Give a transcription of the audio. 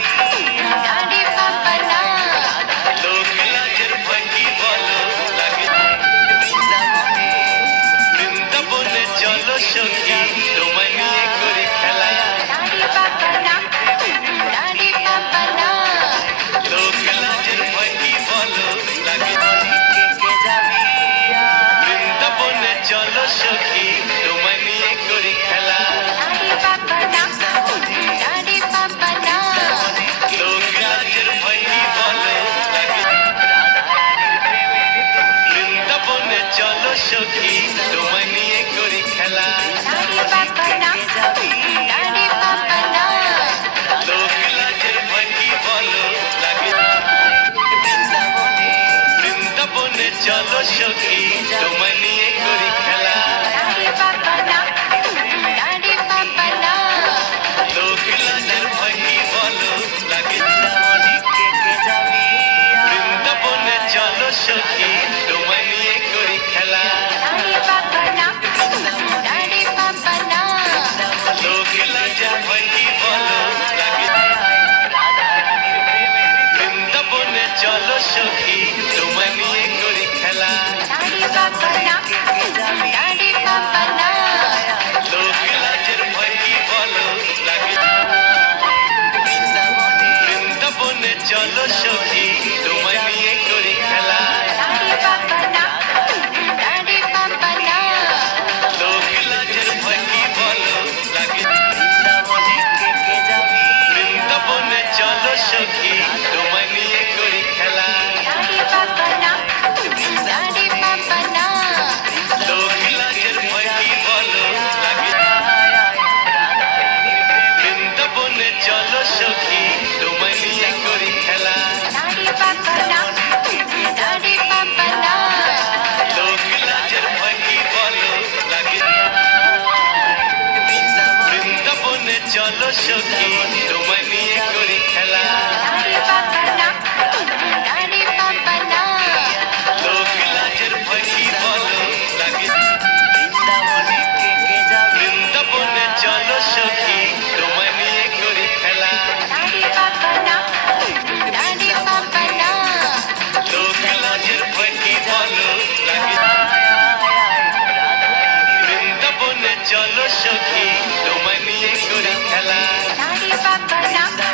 Happy. চলো সখী তোমায় নিয়ে করি চলো সখী। সখী তোমায় নিয়ে করি খেলা চলো সখী। Bye.